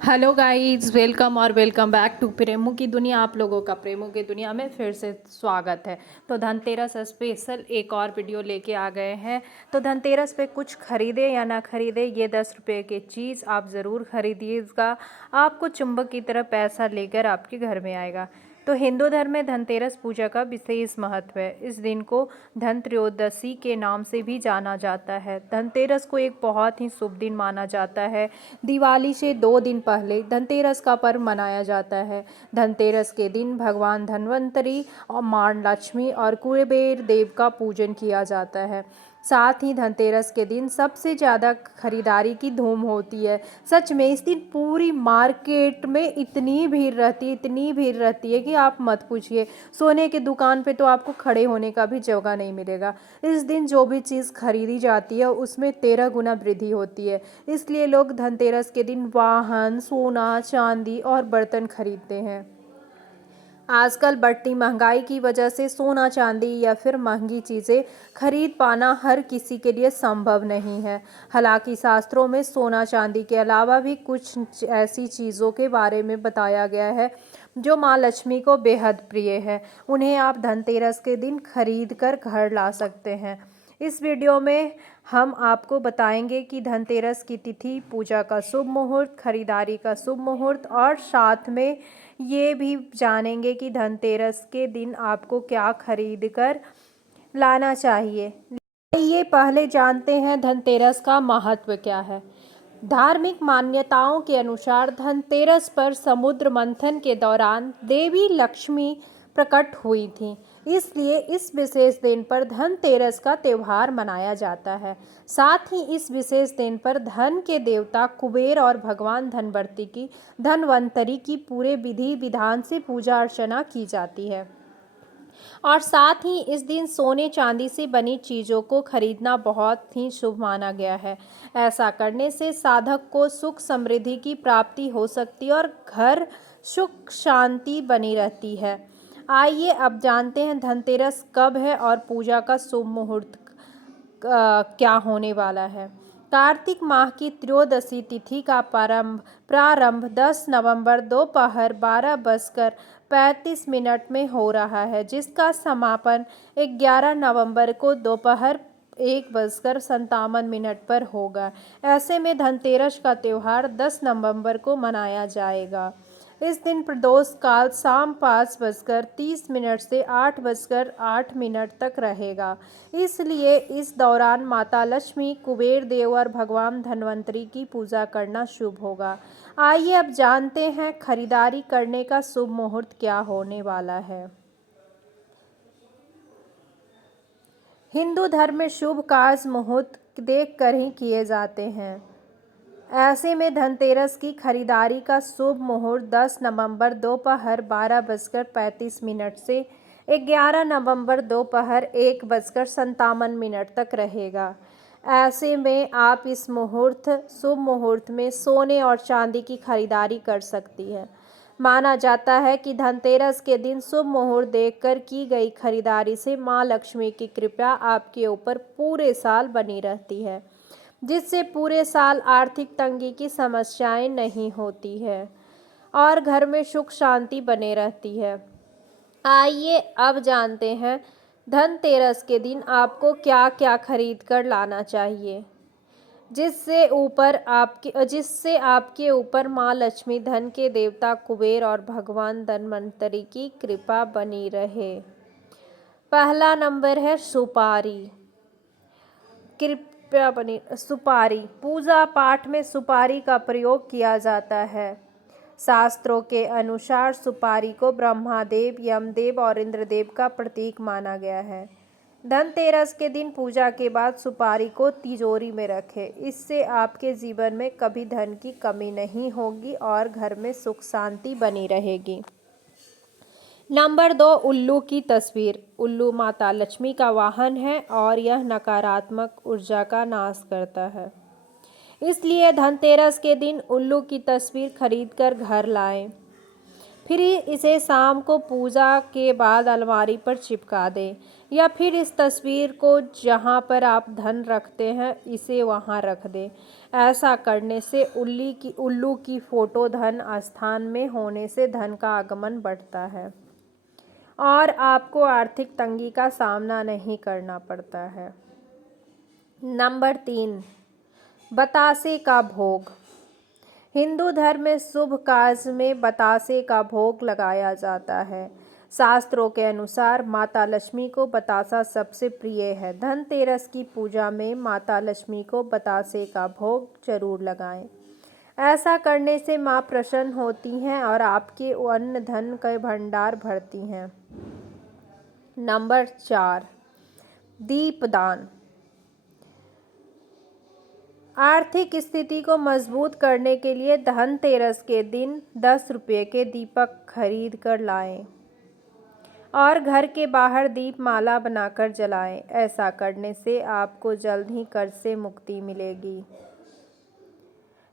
Hello guys, welcome और welcome back to प्रेमों की दुनिया। आप लोगों का प्रेमों की दुनिया में फिर से स्वागत है। तो धनतेरस स्पेशल एक और वीडियो लेके आ गए हैं। तो धनतेरस पे कुछ खरीदे या ना खरीदे, ये 10 रुपये की चीज़ आप ज़रूर खरीदिएगा। आपको चुंबक की तरह पैसा लेकर आपके घर में आएगा। तो हिंदू धर्म में धनतेरस पूजा का विशेष महत्व है। इस दिन को धनत्रयोदशी के नाम से भी जाना जाता है। धनतेरस को एक बहुत ही शुभ दिन माना जाता है। दिवाली से 2 दिन पहले धनतेरस का पर्व मनाया जाता है। धनतेरस के दिन भगवान धन्वंतरी और माँ लक्ष्मी और कुबेर देव का पूजन किया जाता है। साथ ही धनतेरस के दिन सबसे ज़्यादा खरीदारी की धूम होती है। सच में इस दिन पूरी मार्केट में इतनी भीड़ रहती है, इतनी भीड़ रहती है कि आप मत पूछिए। सोने की दुकान पे तो आपको खड़े होने का भी जगह नहीं मिलेगा। इस दिन जो भी चीज़ खरीदी जाती है उसमें 13 गुना वृद्धि होती है। इसलिए लोग धनतेरस के दिन वाहन, सोना, चांदी और बर्तन खरीदते हैं। आजकल बढ़ती महंगाई की वजह से सोना चांदी या फिर महंगी चीज़ें खरीद पाना हर किसी के लिए संभव नहीं है। हालांकि शास्त्रों में सोना चांदी के अलावा भी कुछ ऐसी चीज़ों के बारे में बताया गया है जो माँ लक्ष्मी को बेहद प्रिय है। उन्हें आप धनतेरस के दिन खरीद कर घर ला सकते हैं। इस वीडियो में हम आपको बताएंगे कि धनतेरस की तिथि, पूजा का शुभ मुहूर्त, खरीदारी का शुभ मुहूर्त और साथ में ये भी जानेंगे कि धनतेरस के दिन आपको क्या खरीद कर लाना चाहिए। ये पहले जानते हैं धनतेरस का महत्व क्या है। धार्मिक मान्यताओं के अनुसार धनतेरस पर समुद्र मंथन के दौरान देवी लक्ष्मी प्रकट हुई थी। इसलिए इस विशेष दिन पर धनतेरस का त्यौहार मनाया जाता है। साथ ही इस विशेष दिन पर धन के देवता कुबेर और भगवान धन्वंतरी की पूरे विधि विधान से पूजा अर्चना की जाती है। और साथ ही इस दिन सोने चांदी से बनी चीज़ों को खरीदना बहुत ही शुभ माना गया है। ऐसा करने से साधक को सुख समृद्धि की प्राप्ति हो सकती है और घर सुख शांति बनी रहती है। आइए अब जानते हैं धनतेरस कब है और पूजा का शुभ मुहूर्त क्या होने वाला है। कार्तिक माह की त्रयोदशी तिथि का प्रारंभ 10 नवंबर दोपहर 12:35 में हो रहा है, जिसका समापन 11 नवंबर को दोपहर 1:57 पर होगा। ऐसे में धनतेरस का त्यौहार 10 नवंबर को मनाया जाएगा। इस दिन प्रदोष काल शाम 5:30 से 8:08 तक रहेगा। इसलिए इस दौरान माता लक्ष्मी, कुबेर देव और भगवान धन्वंतरी की पूजा करना शुभ होगा। आइए अब जानते हैं खरीदारी करने का शुभ मुहूर्त क्या होने वाला है। हिंदू धर्म में शुभ कार्य मुहूर्त देख कर ही किए जाते हैं। ऐसे में धनतेरस की खरीदारी का शुभ मुहूर्त 10 नवंबर दोपहर 12:35 से 11 नवंबर दोपहर 1:57 तक रहेगा। ऐसे में आप इस शुभ मुहूर्त में सोने और चांदी की खरीदारी कर सकती हैं। माना जाता है कि धनतेरस के दिन शुभ मुहूर्त देखकर की गई खरीदारी से माँ लक्ष्मी की कृपा आपके ऊपर पूरे साल बनी रहती है, जिससे पूरे साल आर्थिक तंगी की समस्याएं नहीं होती है और घर में सुख शांति बने रहती है। आइए अब जानते हैं धनतेरस के दिन आपको क्या क्या खरीद कर लाना चाहिए, जिससे आपके ऊपर माँ लक्ष्मी, धन के देवता कुबेर और भगवान धन्वंतरी की कृपा बनी रहे। पहला नंबर है सुपारी। सुपारी पूजा पाठ में सुपारी का प्रयोग किया जाता है। शास्त्रों के अनुसार सुपारी को ब्रह्मादेव, यमदेव और इंद्रदेव का प्रतीक माना गया है। धनतेरस के दिन पूजा के बाद सुपारी को तिजोरी में रखें। इससे आपके जीवन में कभी धन की कमी नहीं होगी और घर में सुख शांति बनी रहेगी। नंबर 2, उल्लू की तस्वीर। उल्लू माता लक्ष्मी का वाहन है और यह नकारात्मक ऊर्जा का नाश करता है। इसलिए धनतेरस के दिन उल्लू की तस्वीर खरीदकर घर लाएं। फिर इसे शाम को पूजा के बाद अलमारी पर चिपका दें, या फिर इस तस्वीर को जहाँ पर आप धन रखते हैं इसे वहाँ रख दें। ऐसा करने से उल्लू की फोटो धन स्थान में होने से धन का आगमन बढ़ता है और आपको आर्थिक तंगी का सामना नहीं करना पड़ता है। नंबर 3, बतासे का भोग। हिंदू धर्म में शुभ कार्य में बतासे का भोग लगाया जाता है। शास्त्रों के अनुसार माता लक्ष्मी को बतासा सबसे प्रिय है। धनतेरस की पूजा में माता लक्ष्मी को बतासे का भोग जरूर लगाएं। ऐसा करने से माँ प्रसन्न होती हैं और आपके अन्न धन के भंडार भरती हैं। नंबर 4, दीपदान। आर्थिक स्थिति को मजबूत करने के लिए धनतेरस के दिन 10 रुपये के दीपक खरीद कर लाएं और घर के बाहर दीपमाला बनाकर जलाएं। ऐसा करने से आपको जल्द ही कर्ज से मुक्ति मिलेगी।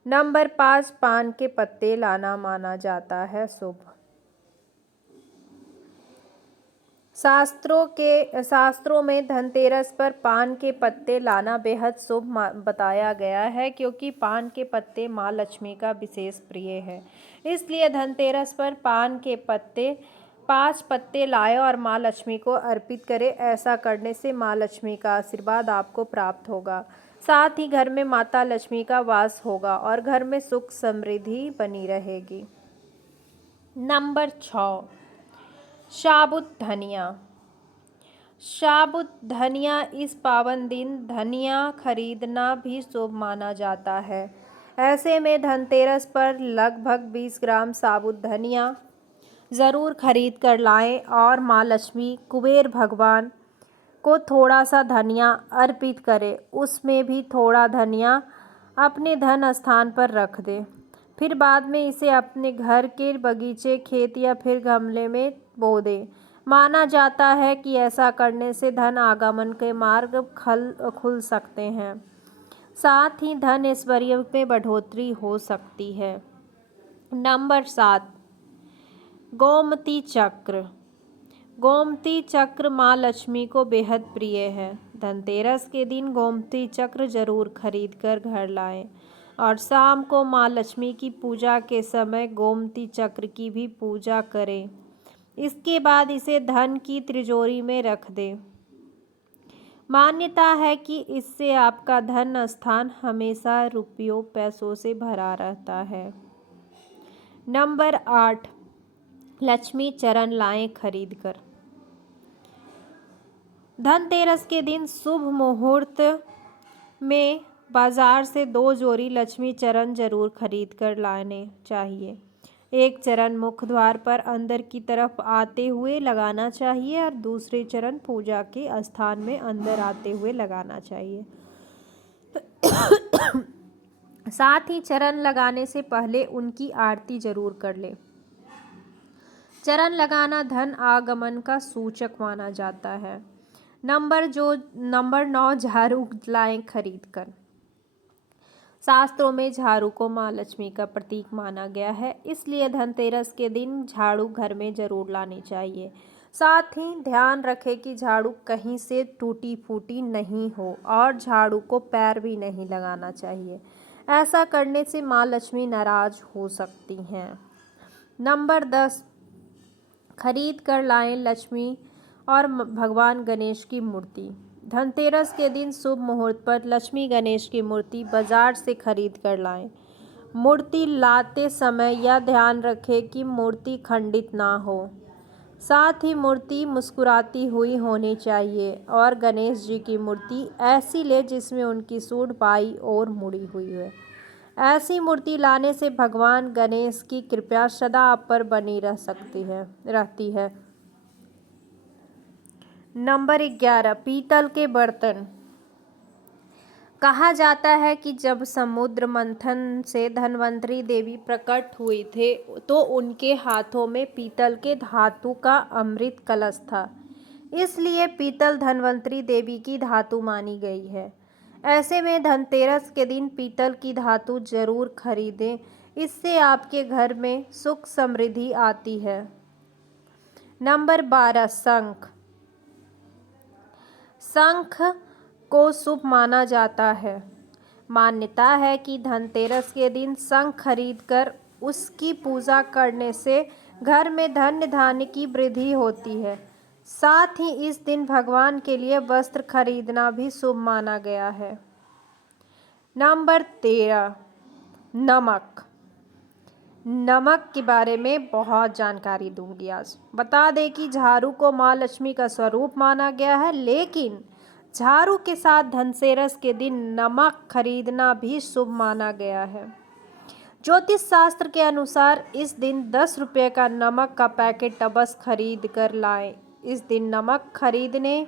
नंबर 5, पान के पत्ते लाना माना जाता है शुभ। शास्त्रों में धनतेरस पर पान के पत्ते लाना बेहद शुभ बताया गया है, क्योंकि पान के पत्ते माँ लक्ष्मी का विशेष प्रिय है। इसलिए धनतेरस पर पान के 5 पत्ते लाएं और माँ लक्ष्मी को अर्पित करें। ऐसा करने से माँ लक्ष्मी का आशीर्वाद आपको प्राप्त होगा। साथ ही घर में माता लक्ष्मी का वास होगा और घर में सुख समृद्धि बनी रहेगी। नंबर 6, साबुत धनिया। साबुत धनिया इस पावन दिन धनिया खरीदना भी शुभ माना जाता है। ऐसे में धनतेरस पर लगभग 20 ग्राम साबुत धनिया ज़रूर खरीद कर लाएं और माँ लक्ष्मी कुबेर भगवान को थोड़ा सा धनिया अर्पित करें। उसमें भी थोड़ा धनिया अपने धन स्थान पर रख दें। फिर बाद में इसे अपने घर के बगीचे, खेत या फिर गमले में बो दें। माना जाता है कि ऐसा करने से धन आगमन के मार्ग खुल सकते हैं। साथ ही धन ऐश्वर्य में बढ़ोतरी हो सकती है। नंबर 7, गोमती चक्र। गोमती चक्र माँ लक्ष्मी को बेहद प्रिय है। धनतेरस के दिन गोमती चक्र जरूर खरीद कर घर लाएं और शाम को माँ लक्ष्मी की पूजा के समय गोमती चक्र की भी पूजा करें। इसके बाद इसे धन की तिजोरी में रख दें। मान्यता है कि इससे आपका धन स्थान हमेशा रुपयों पैसों से भरा रहता है। नंबर 8, लक्ष्मी चरण लाएं खरीद कर। धनतेरस के दिन शुभ मुहूर्त में बाजार से 2 जोड़ी लक्ष्मी चरण जरूर खरीद कर लाने चाहिए। एक चरण मुख्य द्वार पर अंदर की तरफ आते हुए लगाना चाहिए और दूसरे चरण पूजा के स्थान में अंदर आते हुए लगाना चाहिए। साथ ही चरण लगाने से पहले उनकी आरती जरूर कर ले। चरण लगाना धन आगमन का सूचक माना जाता है। नंबर 9, झाड़ू लाएं खरीद कर। शास्त्रों में झाड़ू को माँ लक्ष्मी का प्रतीक माना गया है, इसलिए धनतेरस के दिन झाड़ू घर में जरूर लानी चाहिए। साथ ही ध्यान रखें कि झाड़ू कहीं से टूटी फूटी नहीं हो और झाड़ू को पैर भी नहीं लगाना चाहिए। ऐसा करने से माँ लक्ष्मी नाराज हो सकती हैं। नंबर 10, खरीद कर लाएं लक्ष्मी और भगवान गणेश की मूर्ति। धनतेरस के दिन शुभ मुहूर्त पर लक्ष्मी गणेश की मूर्ति बाजार से खरीद कर लाएं। मूर्ति लाते समय यह ध्यान रखें कि मूर्ति खंडित ना हो। साथ ही मूर्ति मुस्कुराती हुई होनी चाहिए और गणेश जी की मूर्ति ऐसी ले जिसमें उनकी सूंड बाईं ओर मुड़ी हुई है। ऐसी मूर्ति लाने से भगवान गणेश की कृपा सदा आप पर बनी रहती है। नंबर 11, पीतल के बर्तन। कहा जाता है कि जब समुद्र मंथन से धन्वंतरी देवी प्रकट हुई थे तो उनके हाथों में पीतल के धातु का अमृत कलश था। इसलिए पीतल धन्वंतरी देवी की धातु मानी गई है। ऐसे में धनतेरस के दिन पीतल की धातु जरूर खरीदें। इससे आपके घर में सुख समृद्धि आती है। नंबर 12 शंख। शंख को शुभ माना जाता है। मान्यता है कि धनतेरस के दिन शंख खरीदकर उसकी पूजा करने से घर में धन धान्य की वृद्धि होती है। साथ ही इस दिन भगवान के लिए वस्त्र खरीदना भी शुभ माना गया है। नंबर 13 नमक। नमक के बारे में बहुत जानकारी दूंगी आज। बता दें कि झाड़ू को माँ लक्ष्मी का स्वरूप माना गया है, लेकिन झाड़ू के साथ धनतेरस के दिन नमक खरीदना भी शुभ माना गया है। ज्योतिष शास्त्र के अनुसार इस दिन 10 रुपये का नमक का पैकेट अवश्य खरीद कर लाएं। इस दिन नमक खरीदने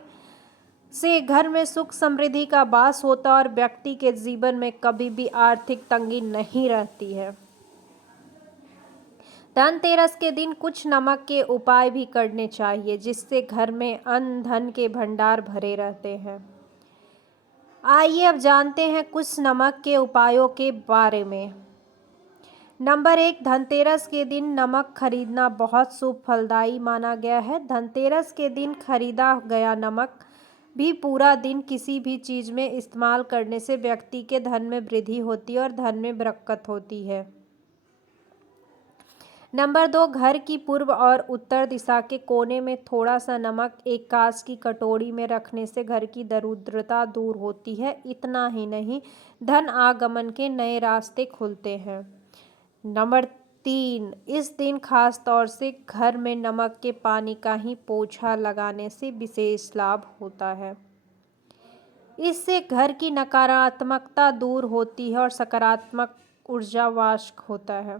से घर में सुख समृद्धि का वास होता और व्यक्ति के जीवन में कभी भी आर्थिक तंगी नहीं रहती है। धनतेरस के दिन कुछ नमक के उपाय भी करने चाहिए, जिससे घर में अन्न धन के भंडार भरे रहते हैं। आइए अब जानते हैं कुछ नमक के उपायों के बारे में। नंबर 1 धनतेरस के दिन नमक खरीदना बहुत शुभ फलदायी माना गया है। धनतेरस के दिन खरीदा गया नमक भी पूरा दिन किसी भी चीज़ में इस्तेमाल करने से व्यक्ति के धन में वृद्धि होती है और धन में बरकत होती है। नंबर 2 घर की पूर्व और उत्तर दिशा के कोने में थोड़ा सा नमक एक कांच की कटोरी में रखने से घर की दरिद्रता दूर होती है। इतना ही नहीं, धन आगमन के नए रास्ते खुलते हैं। नंबर 3 इस दिन खास तौर से घर में नमक के पानी का ही पोछा लगाने से विशेष लाभ होता है। इससे घर की नकारात्मकता दूर होती है और सकारात्मक ऊर्जा वास होता है।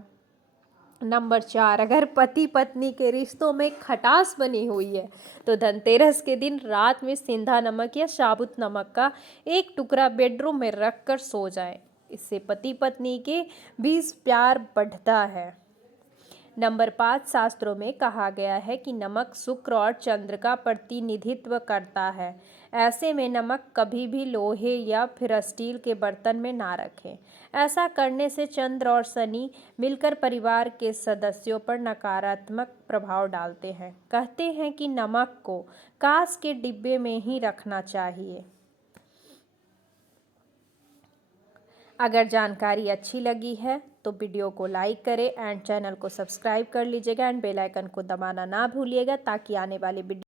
नंबर 4 अगर पति पत्नी के रिश्तों में खटास बनी हुई है तो धनतेरस के दिन रात में सेंधा नमक या साबुत नमक का एक टुकड़ा बेडरूम में रखकर सो जाएं। इससे पति पत्नी के बीच प्यार बढ़ता है। नंबर 5 शास्त्रों में कहा गया है कि नमक शुक्र और चंद्र का प्रतिनिधित्व करता है। ऐसे में नमक कभी भी लोहे या फिर स्टील के बर्तन में ना रखें। ऐसा करने से चंद्र और शनि मिलकर परिवार के सदस्यों पर नकारात्मक प्रभाव डालते हैं। कहते हैं कि नमक को कांच के डिब्बे में ही रखना चाहिए। अगर जानकारी अच्छी लगी है तो वीडियो को लाइक करें एंड चैनल को सब्सक्राइब कर लीजिएगा एंड बेल आइकन को दबाना ना भूलिएगा, ताकि आने वाली वीडियो